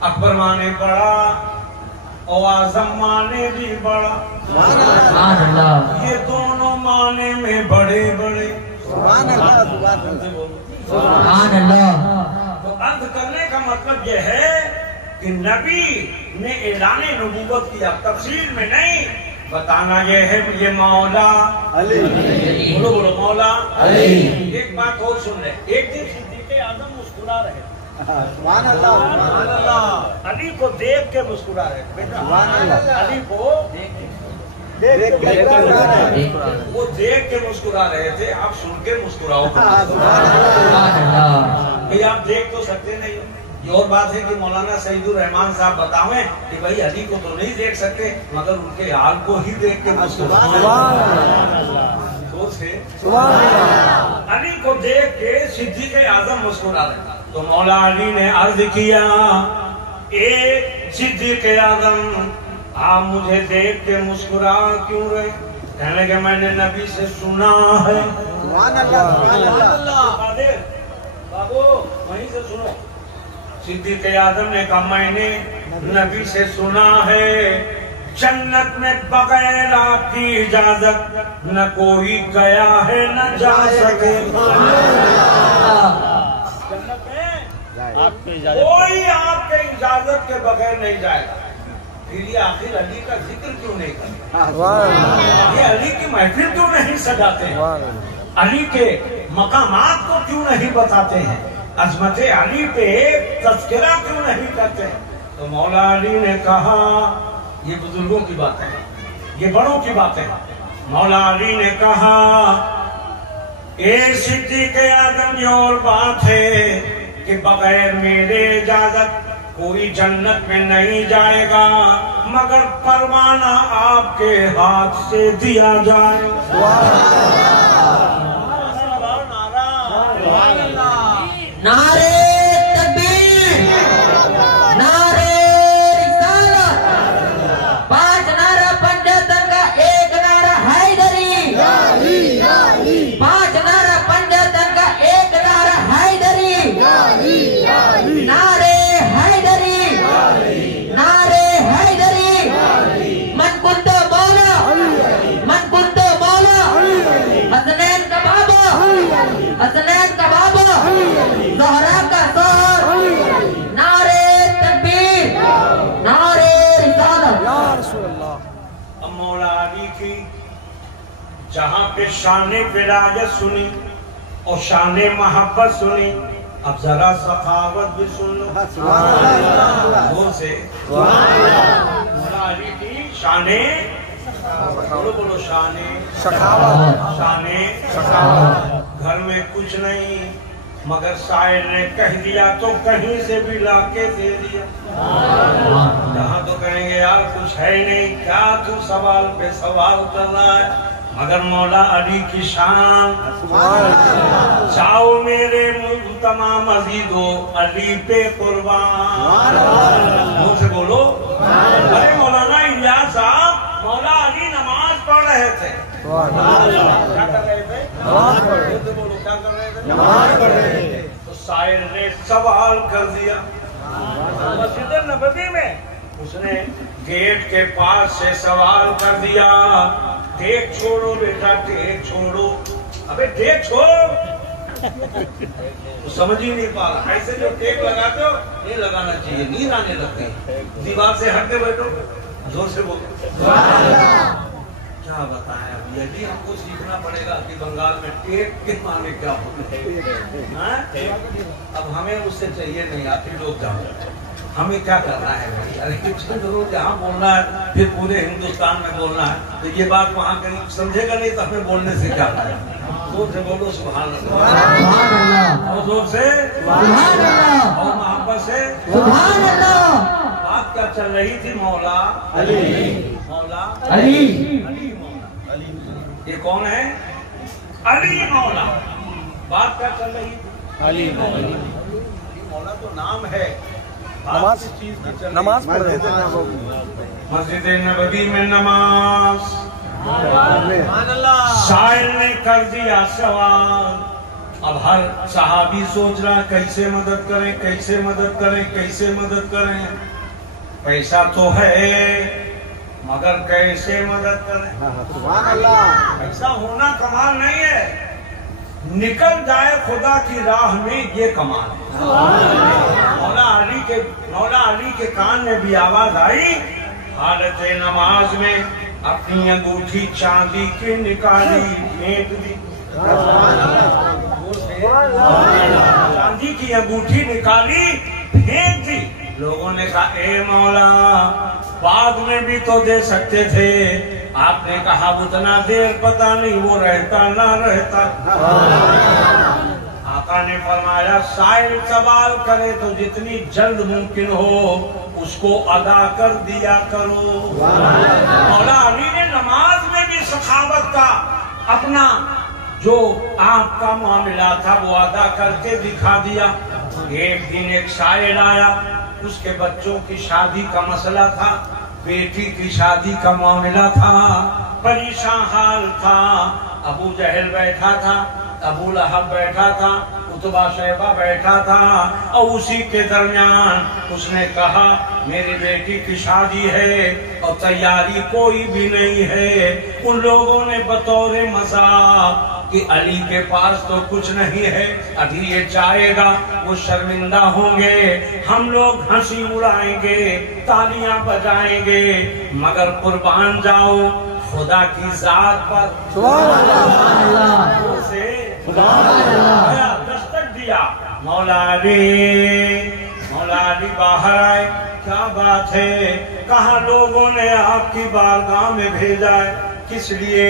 अकबर माने बड़ा और आज़म माने भी बड़ा, ये दोनों माने में बड़े बड़े। सुभान अल्लाह। तो अर्थ करने का मतलब यह है कि नबी ने ऐलाने नबूवत किया, तफसील में नहीं, बताना यह है ये मौला अली। बोलो बोलो मौला अली। एक बात और सुन ले, एक दिन सिद्दीक़ आज़म मुस्कुरा रहे, सुभान अल्लाह, सुभान अल्लाह, अली को देख के मुस्कुरा रहे बेटा, अली को देख के वो देख के मुस्कुरा रहे थे। आप सुन के मुस्कुराओ, भाई आप देख तो सकते नहीं। ये और बात है कि मौलाना सईदुर रहमान साहब बतावें कि भाई अली को तो नहीं देख सकते मगर उनके हाल को ही देख के मुस्कुराओ। अली को देख के सिद्दीक़ आज़म मुस्कुरा रहे। तो मौला अली ने अर्ज किया, ए सिद्दीक़ आज़म आप मुझे देख के मुस्कुरा क्यों रहे? कहने लगे मैंने नबी से सुना है। बाबू वहीं से सुनो। सिद्दीक़ आज़म ने कहा मैंने नबी से सुना है जन्नत में बगैर आपकी इजाजत न कोई गया है न जा सके। जन्नत में कोई आपके इजाजत के बगैर नहीं जाएगा। फिर ये आखिर अली का जिक्र क्यों नहीं करते? ये अली की महफिल क्यों नहीं सजाते हैं? अली के मकामात को क्यों नहीं बताते हैं? अजमत अली पे तज़किरा क्यों नहीं करते हैं? तो मौला अली ने कहा ये बुजुर्गों की बातें हैं, ये बड़ों की बातें हैं। मौला अली ने कहा ये सिद्दीक़ आज़म और बात है कि बगैर मेरे इजाजत कोई जन्नत में नहीं जाएगा मगर परवाना आपके हाथ से दिया जाए। नारे तकबीर, नारे रिसालत, 5 नारा पंजातन का, 1 नारा हैदरी, 5 नारा पंजातन का, 1 नारा हैदरी, नारे हैदरी, नारे हैदरी, मन कुंतो मौला, मन कुंतो मौला, हसनैन का बाबा, हसनैन का बाबा, ज़हरा का सर, नारे तकबीर, नारे रिसालत। या रसूल अल्लाह। अब मौला अली की जहाँ पे शाने विराजत सुनी और शाने मोहब्बत सुनी, अब जरा सखावत भी सुन लो। जोर से मौला अली की शाने, बोलो बोलो शाने सखावत, शाने। घर में कुछ नहीं मगर शायर ने कह दिया तो कहीं से भी लाके दे दिया। जहाँ तो कहेंगे यार कुछ है नहीं, क्या तू सवाल पे सवाल कर रहा है, मगर मौला अली की शान। चाहो मेरे मुंह तमाम अजीजो अली पे कुर्बान। मुंह से बोलो। अरे मौलाना इलियास साहब, मौला अली नमाज पढ़ रहे थे। क्या कर रहे थे? नमाज पढ़ रहे थे। बोलो क्या कर रहे थे? नमाज पढ़ रहे थे। तो शायर ने सवाल कर दिया मस्जिद नबवी में, उसने गेट के पास से सवाल कर दिया, टेक छोड़ो बेटा, टेक छोड़ो। अबे टेक छोड़। तो समझ ही नहीं पा रहा। ऐसे जो टेक लगाते हो ये लगाना चाहिए, नींद आने लगती है। दीवार से हट के बैठो, जोर से बोलो। क्या बताएं, अब यदि हमको सीखना पड़ेगा कि बंगाल में टेक के माने क्या होते हैं। अब हमें उससे चाहिए नहीं, आप ही लोग जाओ, हमें क्या करना है भाई। अरे जरूर यहाँ बोलना है, फिर पूरे हिंदुस्तान में बोलना है, तो ये बात वहाँ कहीं समझेगा नहीं तो हमें बोलने से क्या फायदा। जोर से बोलो सुभान अल्लाह, और जोर से सुभान अल्लाह, और मोहब्बत से सुभान अल्लाह। बात क्या चल रही थी? मौला अली, मौला अली, अली मौला अली। ये कौन है? अली मौला। बात क्या चल रही थी? अली अली मौला तो नाम है। नमाज, चीज की चल रही नमाज पढ़ रहे थे। मस्जिद नबवी में नमाज। शायर ने कर दिया सवाल। अब हर सहाबी सोच रहा कैसे मदद करें, कैसे मदद करें, कैसे मदद करें। पैसा तो है मगर कैसे मदद करें। पैसा होना कमाल नहीं है, निकल जाए खुदा की राह में ये कमाल है। मौला अली के कान में भी आवाज आई, हालत नमाज में अपनी अंगूठी चांदी की निकाली, फेंक दी। चांदी की अंगूठी निकाली, फेंक दी। लोगों ने कहा ए मौला, बाद में भी तो दे सकते थे, आपने कहा उतना देर पता नहीं वो रहता ना रहता। आका ने फरमाया साहिल सवाल करे तो जितनी जल्द मुमकिन हो उसको अदा कर दिया करो। मौला अली ने नमाज में भी सखावत का अपना जो आपका मामला था वो अदा करके दिखा दिया। एक दिन एक शायर आया, उसके बच्चों की शादी का मसला था, बेटी की शादी का मामला था, परेशान हाल था। अबू जहल बैठा था, अबू लहब बैठा था, उतबा शैबा बैठा था, और उसी के दरमियान उसने कहा मेरी बेटी की शादी है और तैयारी कोई भी नहीं है। उन लोगों ने बतौर मजाक कि अली के पास तो कुछ नहीं है, अभी ये चाहेगा वो शर्मिंदा होंगे, हम लोग हंसी उड़ाएंगे, तालियां बजाएंगे, मगर कुर्बान जाओ खुदा की जात पर। दस्तक दिया, मौला अली बाहर आए, क्या बात है, कहा लोगों ने आपकी बारगाह में भेजा है, किस लिए?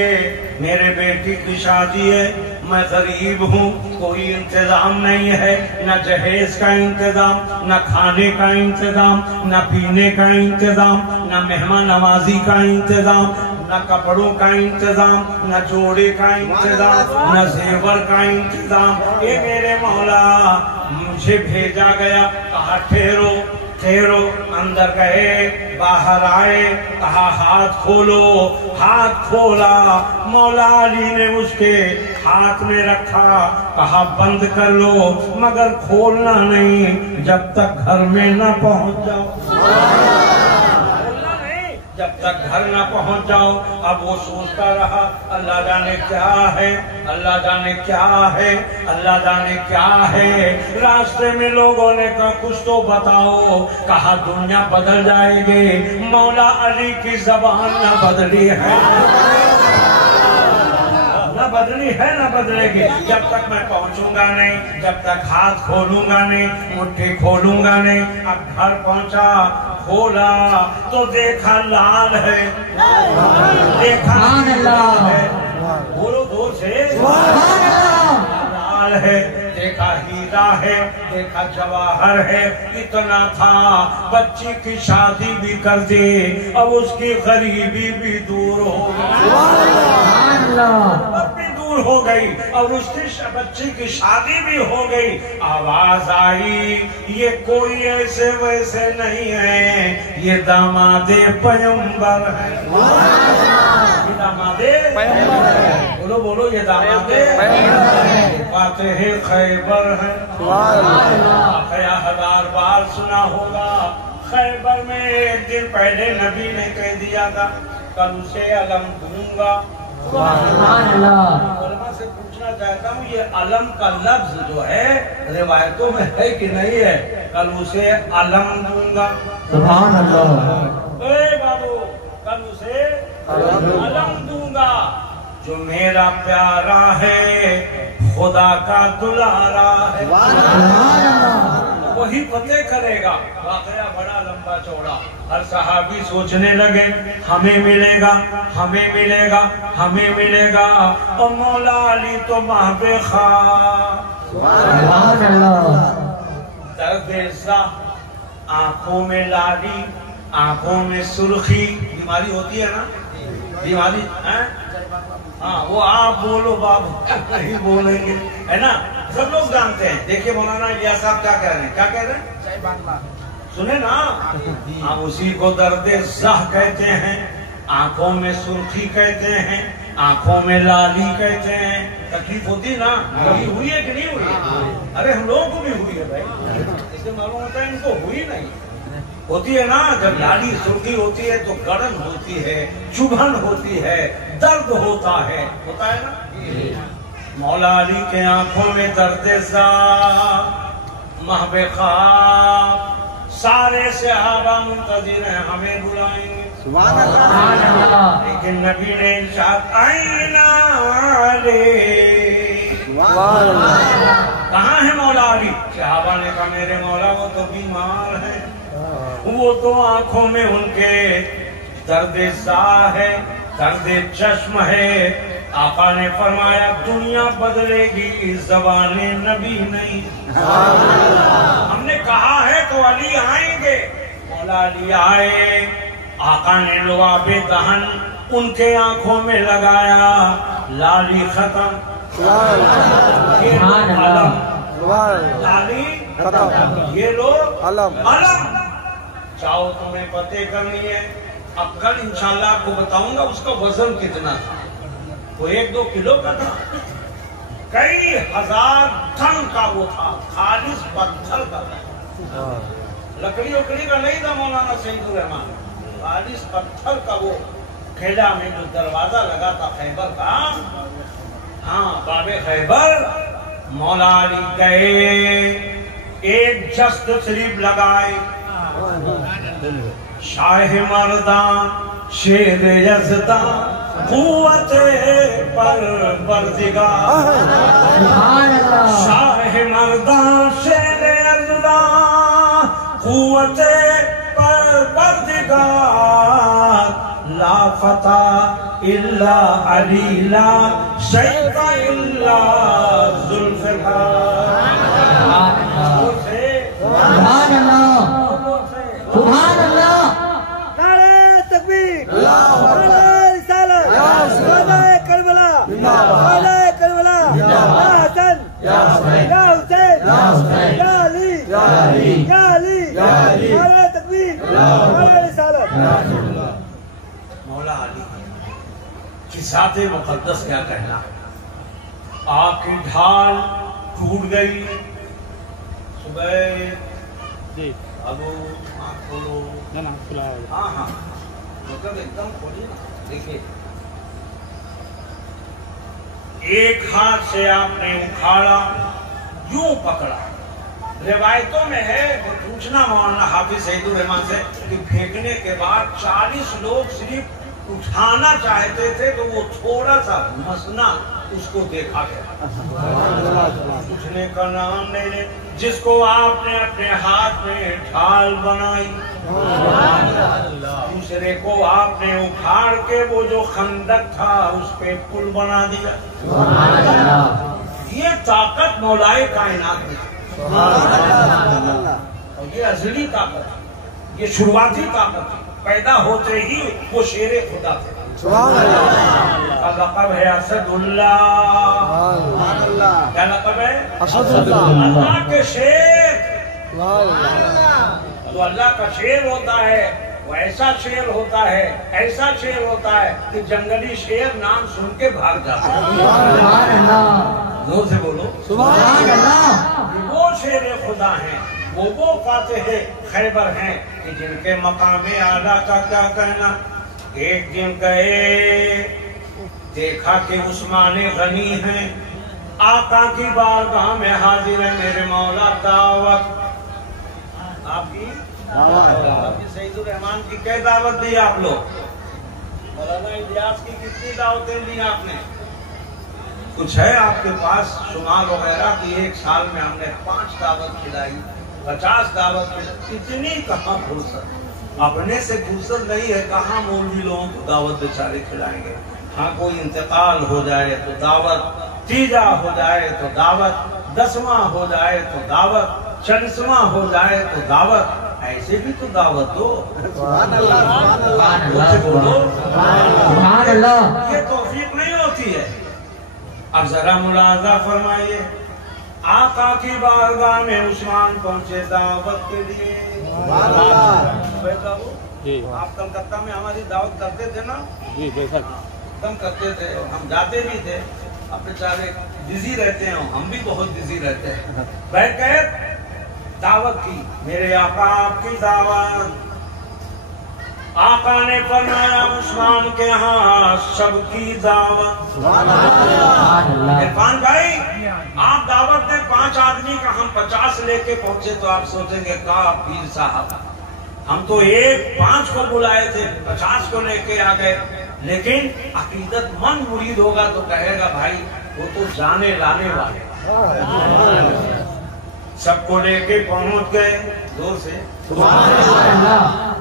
मेरे बेटी की शादी है, मैं गरीब हूँ, कोई इंतजाम नहीं है, न जहेज का इंतजाम, न खाने का इंतजाम, न पीने का इंतजाम, न मेहमान नवाजी का इंतजाम, न कपड़ों का इंतजाम, न जोड़े का इंतजाम, न जेवर का इंतजाम। ये मेरे मौला मुझे भेजा गया, कहा ठहरो ठहरो। अंदर गए, बाहर आए, कहा हाथ खोलो, हाथ खोला। मौला अली ने उसके हाथ में रखा, कहा बंद कर लो मगर खोलना नहीं जब तक घर में न पहुंच जाओ, जब तक घर ना पहुंच जाओ। अब वो सोचता रहा अल्लाह जाने क्या है, अल्लाह जाने क्या है, अल्लाह जाने क्या है। रास्ते में लोगों ने कहा कुछ तो बताओ, कहा दुनिया बदल जाएगी। मौला अली की जबान न बदली है, न बदली है न बदलेगी जब तक मैं पहुंचूंगा नहीं, जब तक हाथ खोलूंगा नहीं, मुट्ठी खोलूंगा नहीं। अब घर पहुंचा, खोला तो देखा लाल है, देखा लाल है, बोलो जोर से लाल है, देखा हीरा है, देखा जवाहर है। इतना था बच्ची की शादी भी कर दी, अब उसकी गरीबी भी दूर हो हो गई और उसकी बच्ची की शादी भी हो गई। आवाज आई ये कोई ऐसे वैसे नहीं है, ये दामादे पैगंबर है, ये दामादे पैगंबर है। बोलो बोलो ये दामादे फातिह खैबर है। खया 1000 बार सुना होगा। खैबर में एक दिन पहले नबी ने कह दिया था कल उसे अलम दूंगा। उलमा से पूछना चाहता हूँ ये अलम का लफ्ज जो है रिवायतों में है कि नहीं है? कल उसे अलम दूंगा। सुभान अल्लाह। बाबू कल उसे अलम दूंगा। जो मेरा प्यारा है खुदा का दुलारा है, वही फतेह करेगा। वाकया बड़ा लंबा चौड़ा। हर सहाबी सोचने लगे हमें मिलेगा, हमें मिलेगा, हमें मिलेगा। और मौला अली तो महबे खा दर्द आंखों में लाली, आंखों में सुर्खी। बीमारी होती है ना, बीमारी है। हाँ वो आप बोलो बाबू नहीं बोलेंगे है ना, सब लोग जानते हैं। देखिए मौलाना इलियास साहब क्या कह रहे हैं, क्या कह रहे हैं सुने ना। हम उसी को दर्द ज़ह कहते हैं, आंखों में सुर्खी कहते हैं, आंखों में लाली कहते हैं। तकलीफ होती ना, कभी हुई है कि नहीं हुई? अरे हम लोगों को भी हुई है भाई, इससे मालूम होता है इनको हुई नहीं होती है ना। जब लाली सुर्खी होती है तो गड़न होती है, चुभन होती है, दर्द होता है ना। मौला अली के आंखों में दर्द सा महबे ख्वाब। सारे सहाबा मुंतज़िर हैं हमें बुलाएंगे। सुभान अल्लाह। लेकिन नबी ने इरशाद आईना वाले, कहाँ है मौला अली? सहाबा ने कहा मेरे मौला वो तो बीमार है, वो तो आंखों में उनके दर्द सा है, दर्द चश्म है। आका ने फरमाया दुनिया बदलेगी, ज़बाने नबी नहीं। हमने कहा है तो अली आएंगे। मौला अली आए, आका ने लुआबे दहन उनके आंखों में लगाया, लाली खत्म, लाली खत्म, ये लो अलम। चाहो तुम्हें पते करनी है, अब कल इंशाल्लाह आपको बताऊंगा उसका वजन कितना था। वो 1-2 किलो का था, कई हजार टन का वो था, खालिस पत्थर का था, लकड़ी उकड़ी का नहीं था मौलाना सईदुर रहमान, खालिस पत्थर का। वो खेला में जो दरवाजा लगा था खैबर का, हाँ बाबे खैबर। मौला अली गए, एक जस्त शरीफ लगाए, शाह मर्दा शेर यज़दा क़ुव्वत परवरदिगार। शाह मर्दा शेर यज़दा क़ुव्वत परवरदिगार। ला फता इल्ला अली, ला शैफ़ा इल्ला मौला जुल्फ़िकार। सुभान अल्लाह, सुभान अल्लाह। नारे तकबीर, नारे रिसालत, नारे करबला, नारे करबला, या हसन, या हुसैन, या हुसैन, या अली, या अली, या अली, या अली। नारे तकबीर, नारे रिसालत। मौला अली की ज़ाते मुक़द्दस क्या कहना। आपकी ढाल टूट गई। सुबह अब आँख खोलो। हाँ हाँ, मतलब एकदम खोलिए ना। देखिए, एक हाथ से आपने उखाड़ा, यूं पकड़ा। रिवायतों में है, पूछना मौलाना हाफिज सईदुर रहमान से कि फेंकने के बाद 40 लोग सिर्फ उठाना चाहते थे तो वो थोड़ा सा मसना उसको देखा गया। पूछने का नाम नहीं ले, जिसको आपने अपने हाथ में ढाल बनाई, दूसरे को आपने उखाड़ के वो जो खंदक था उस पे पुल बना दिया। ये ताकत मौलाए कायनात में, और ये अजली ताकत, ये शुरुआती ताकत। पैदा होते ही वो शेरे खुदा थे। का लक़ब है असदुल्लाह। क्या लक़ब है? अल्लाह के शेर। तो अल्लाह का शेर होता है, वो ऐसा शेर होता है, ऐसा शेर होता है कि जंगली शेर नाम सुन के भाग जाता है। जोर से बोलो सुभान अल्लाह। वो शेर खुदा हैं, वो फातिह खैबर हैं कि जिनके मकामे आला का क्या कहना। एक दिन गए, देखा कि उस्मान गनी हैं, आका की बारगाह में हाजिर है। मेरे मौला दावत आपकी सईदुर रहमान की क्या दावत दी आप लोग? मौलाना इलियास की कितनी दावतें दी आपने? कुछ है आपके पास शुमार वगैरह की? एक साल में हमने 5 दावत खिलाई, 50 दावत खिलाई। इतनी कहाँ फुर्सत, अपने से फुर्सत नहीं है। कहाँ मौलवी लोगों को दावत बेचारे खिलाएंगे। हाँ, कोई इंतकाल हो जाए तो दावत, तीजा हो जाए तो दावत, 10वां हो जाए तो दावत, 40वां हो जाए तो दावत। ऐसे भी तो दावत दो। सुभान अल्लाह। ये तौफीक नहीं होती है। अब जरा मुलाजा फरमाइए, आका की बारगाह में उस्मान पहुंचे दावत के लिए। आप कलकत्ता में हमारी दावत करते थे ना? जी बेशक, एकदम करते थे। हम जाते भी थे। अब बेचारे बिजी रहते हैं, हम भी बहुत बिजी रहते हैं। बैठ गए, दावत की। मेरे आका आपकी दावत। आका ने फरमाया उस्मान के यहाँ सबकी दावत। इरफान भाई, आप दावत में 5 आदमी का, हम 50 लेके पहुंचे तो आप सोचेंगे का पीर साहब, हम तो 5 को बुलाए थे, 50 को लेके आ गए। लेकिन अकीदतमंद मुरीद होगा तो कहेगा भाई वो तो जाने लाने वाले। सबको लेके पहुंच गए। जोर से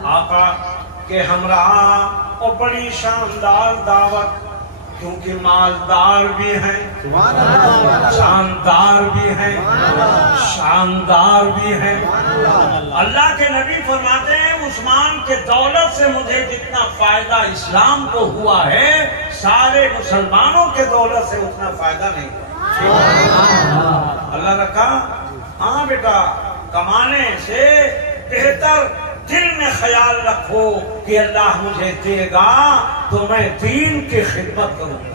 आका के हमरा और बड़ी शानदार दावत, क्योंकि मालदार भी हैं, शानदार भी हैं, शानदार भी हैं। अल्लाह के नबी फरमाते हैं उस्मान के दौलत से मुझे जितना फायदा इस्लाम को हुआ है, सारे मुसलमानों के दौलत से उतना फायदा नहीं हुआ। अल्लाह ने कहा हाँ बेटा, कमाने से बेहतर दिल में ख्याल रखो कि अल्लाह मुझे देगा तो मैं दीन की खिदमत करूंगा,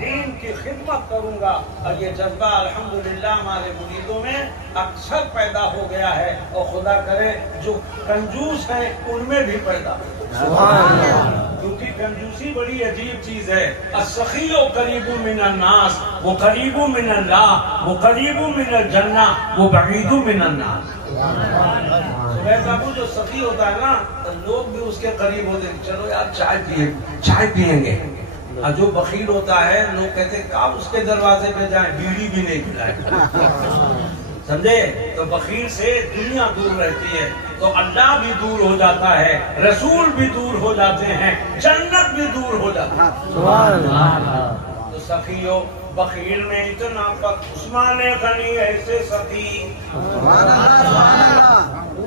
दीन की खिदमत करूंगा। और ये जज्बा अल्हम्दुलिल्लाह हमारे मुरीदों में अक्सर पैदा हो गया है, और खुदा करे जो कंजूस हैं उनमें भी पैदा हो। क्योंकि कंजूसी बड़ी अजीब चीज है। अस्सखीयो करीबु मिनन नास, वो करीबु मिनन अल्लाह, वो करीबु मिनल जन्ना, वो बईदु मिनन नास। बाबू जो सखी होता है ना, तो लोग भी उसके करीब होते हैं, चलो यार चाय पिएंगे। और जो बखील होता है, लोग कहते हैं कब उसके दरवाजे पे जाएं, बीड़ी भी नहीं खिलाए। समझे? तो बखील से दुनिया दूर रहती है, तो अल्लाह भी दूर हो जाता है, रसूल भी दूर हो जाते हैं, जन्नत भी दूर हो जाती है। तो सखियो बखील में इतना उस्मान गनी ऐसे सखी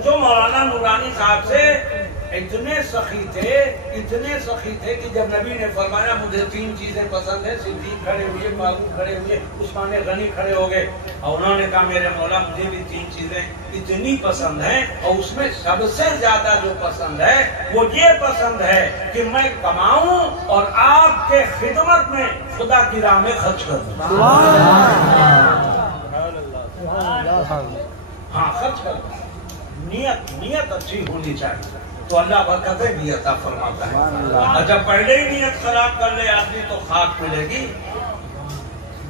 जो मौलाना नूरानी साहब से इतने सखी थे कि जब नबी ने फरमाया मुझे 3 चीजें पसंद है, सिद्दीक खड़े हुए, फारूक खड़े हुए, उस्मान गनी खड़े हो गए और उन्होंने कहा मेरे मौला मुझे भी 3 चीजें इतनी पसंद है और उसमें सबसे ज्यादा जो पसंद है वो ये पसंद है कि मैं कमाऊं और आपके खिदमत में खुदा की राह में खर्च करूं। हाँ, खर्च करूं। नियत अच्छी होनी चाहिए तो अल्लाह बरकतें भी अता फरमाता है। और जब पहले ही नियत खराब कर ले आदमी तो खाक मिलेगी।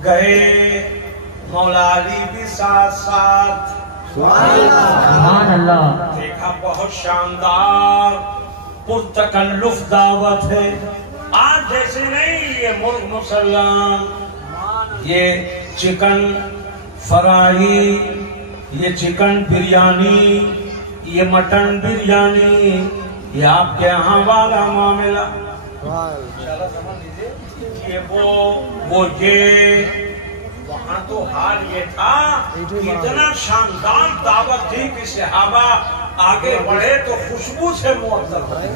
गए मौला अली भी साथ साथ, सुभान अल्लाह। देखा बहुत शानदार पुरतकल्लुफ दावत है। आज जैसे नहीं ये मुर्ग मुसल्लाम, ये चिकन फ्राई, ये चिकन बिरयानी, ये मटन बिरयानी, ये आपके यहाँ वाला मामला समझ लीजिए। ये वो ये वहाँ तो हाल ये था इतना शानदार दावत थी कि सहाबा आगे बढ़े तो खुशबू से मुअत्तर थे।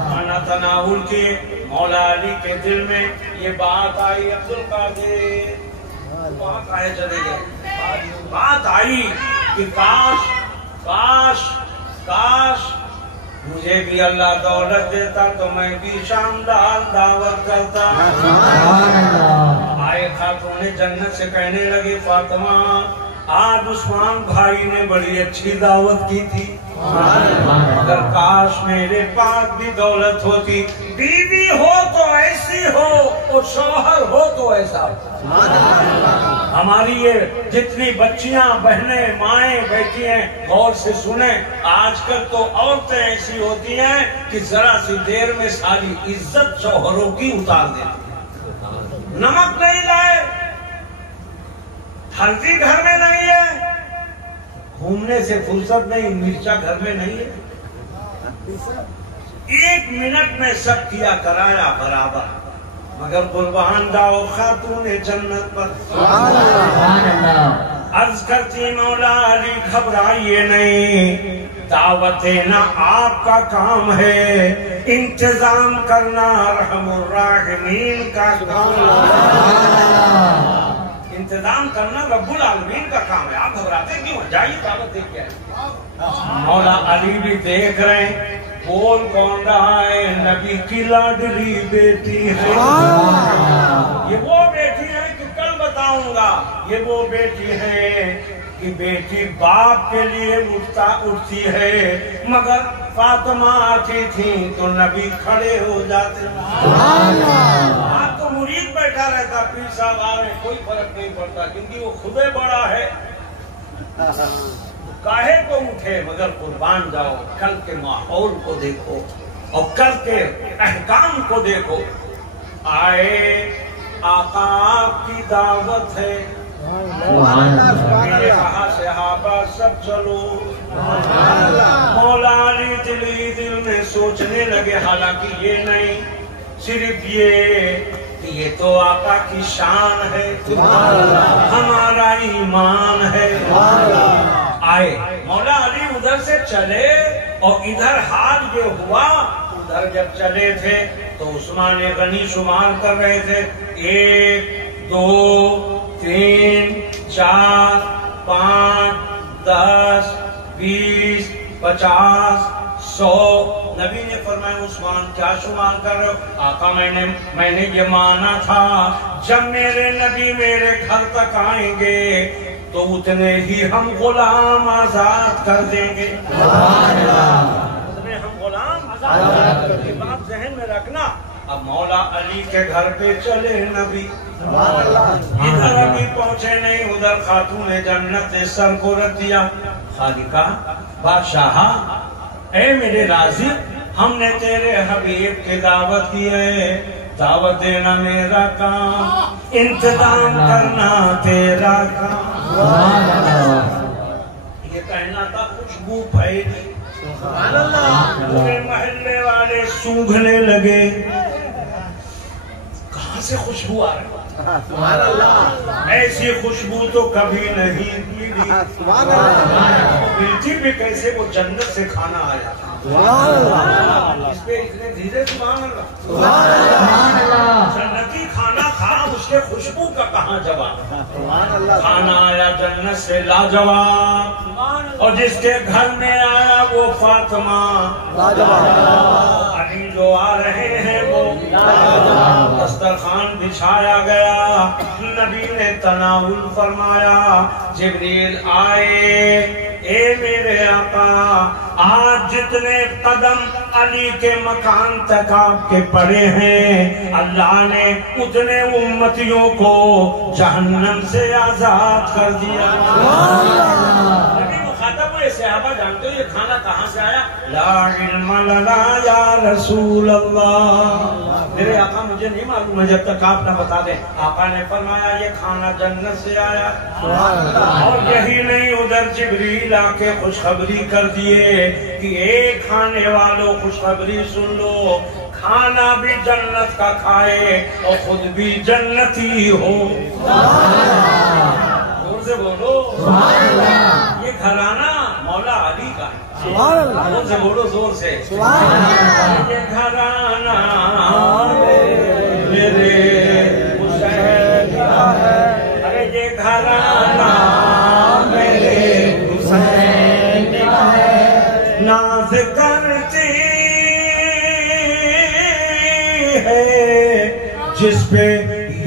खाना तनाउल के मौला अली के दिल में ये बात आई, अब्दुल कादिर बात आए चले गए, बात आई कि काश मुझे भी अल्लाह दौलत देता तो मैं भी शानदार दावत करता। आए खातून जन्नत से कहने लगे फातिमा आज उस्मान भाई ने बड़ी अच्छी दावत की थी, अगर काश मेरे पास भी दौलत होती, बीवी हो तो ऐसी हो और शौहर हो तो ऐसा। हमारी ये जितनी बच्चियां बहनें माएं बैठी हैं गौर से सुने, आजकल तो औरतें ऐसी होती हैं कि जरा सी देर में सारी इज्जत शौहरों की उतार देती। नमक नहीं लाए, हल्दी घर में नहीं है, घूमने से फुर्सत नहीं, मिर्चा घर में नहीं है, 1 मिनट में सब किया कराया बराबर, मगर कुर्बान जाओ खातून जन्नत पर। अर्ज करती मौला अली घबराइए नहीं, दावत ना आपका काम है, इंतजाम करना रहमुर राहिमीन का काम, इंतजाम करना रब्बुल आलमीन का काम है। आप घबराते क्यों? जाइए दावत देख के आए। मौला अली भी देख रहे हैं, बोल कौन रहा है? नबी की लाडली बेटी है। ये वो बेटी है कि कल बताऊंगा, ये वो बेटी है कि बेटी बाप के लिए उठती है, मगर फातिमा आती थी तो नबी खड़े हो जाते। आप तो मुरीद बैठा रहता, पीर साहब आ रहे, कोई फर्क नहीं पड़ता क्योंकि वो खुदे बड़ा है, काहे को उठे, मगर कुर्बान जाओ, कल के माहौल को देखो और कल के अहकाम को देखो। आए आका आपकी दावत है, मैंने कहा सहाबा सब चलो। मौला अली दिल में सोचने लगे, हालांकि ये नहीं, सिर्फ ये तो आका की शान है, हमारा ईमान है। आए मौला अली उधर से चले और इधर हाल ये हुआ, उधर जब चले थे तो उस्मान गनी शुमार कर रहे थे, 1 2 3 4 5 10 20 50 100। नबी ने फरमाया उस्मान क्या शुमार कर रहे हो? आका मैंने ये माना था जब मेरे नबी मेरे घर तक आएंगे तो उतने ही हम गुलाम आजाद कर देंगे। उतने हम गुलाम आजाद कर देंगे, बात जहन में रखना। अब मौला अली के घर पे चले नबी, इधर अभी पहुंचे नहीं, उधर खातून जन्नत ने सर को रख दिया। खालिका बादशाह, ए मेरे राजी, हमने तेरे हबीब की दावत की है, दावत देना मेरा काम, इंतजाम करना तेरा काम। ये कहना था खुशबू फैली, पूरे मोहल्ले वाले सूंघने लगे, कहाँ से खुशबू आ रही है। ऐसी खुशबू तो कभी नहीं मिली। मिलती भी कैसे, वो जन्नत से खाना आया। इस पे इतने धीरे सुभान अल्लाह। जन्नती खाना खा, उसके खुशबू का कहाँ जवाब। खाना आया जन्नत से लाजवाब, और जिसके घर में आया वो फातिमा अली जो आ रहे हैं वो दस्तरखान बिछाया गया। नबी ने तनाउल फरमाया। जिब्रील आए, ए मेरे आका, आज जितने कदम अली के मकान तक आपके पड़े हैं, अल्लाह ने उतने उम्मतियों को जहन्नम से आजाद कर दिया। सहाबा जानते हो ये खाना कहाँ से आया? ला इल्म लना या रसूल अल्लाह। मेरे आका मुझे नहीं मालूम है जब तक आप ना बता दें। आका ने फरमाया ये खाना जन्नत से आया। और यही नहीं, उधर जिब्रील आके खुशखबरी कर दिए कि एक खाने वालों खुशखबरी सुन लो, खाना भी जन्नत का खाए और खुद भी जन्नती हो। जोर से बोलो, ये घराना मौला अली का है। जोर से बोलो, जोर से। ये घराना मेरे हुसैन का है। अरे ये घराना मेरे हुसैन का है। नाज करती है जिस पे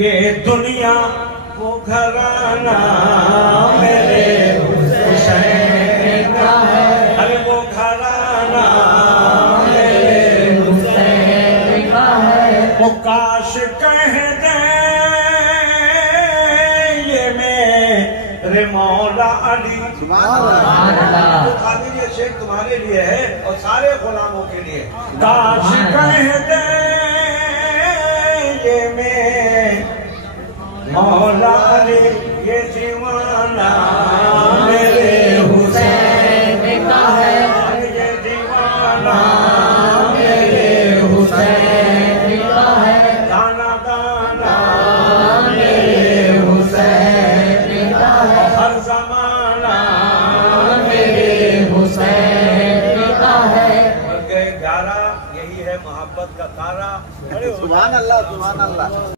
ये दुनिया, वो घराना मेरे हुसैन का है। अरे वो घराना मेरे हुसैन का है। वो काश कह दे ये मेरे मौला अली। खाली ये शेर तुम्हारे लिए है और सारे गुलामों के लिए। काश कह दे ये मेरे मौला अली, ये दीवाना मेरे हुसैन का है। ये दीवाना मेरे हुसैन का है। गाना गाना मेरे हुसैन का है। हर जमाना मेरे हुसैन का है। बन गए 11, यही है मोहब्बत का तारा। सुभान अल्लाह, सुभान अल्लाह।